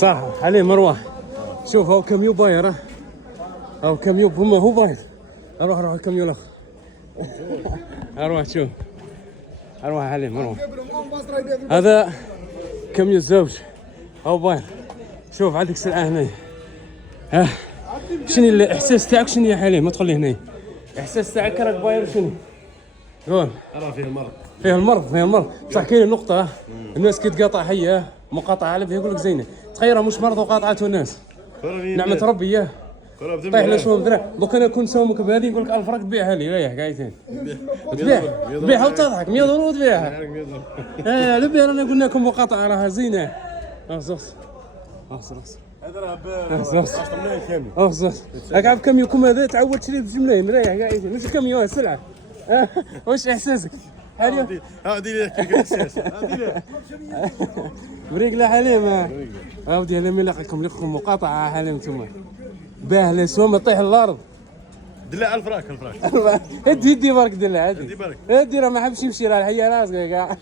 صح عليه مروح. شوف هو كاميو باير، هو كاميو هما هو باير. اروح الكاميو الاخر. اروح شوف، اروح عليه مروح. هذا كاميو الزوج هو باير. شوف عندك سلعه هنا. ها شنو الاحساس تاعك؟ شنو يا حليم؟ ما تخلي هنا. الاحساس تاعك راك باير شنو؟ قول. راه فيه المرض. فيه المرض، فيه المرض. بصح كاين نقطة، الناس كي تقاطع هي مقاطعة على فيها يقول لك زينة. تخيل مش مرض وقاطعته الناس. نعمة ربي ياه. طيح له شوم درهم، دوك انا كون سومك بهذه نقول لك 1000 راك تبيعها لي ريح قايتين. تبيعها وتضحك 100 دولار تبيعها. لبي رانا قلنا لكم مقاطعة راها زينة. اخزص هذا راه ب كامل. اخزص راك عارف كم يكون هذا تعود تشري بجملة مريح قايتين. مش كم يوم السلعة. واش احساسك؟ هادي لك الاحساس. هادي لك. بريك لا حليم. ودي هلا ملي لكم مقاطعة حليم انتوما. باه لا سوما طيح الارض. دلع الفراك. هدي برك دلع هدي برك. هدي راه ما حبش يمشي راه الحية راسك كاع.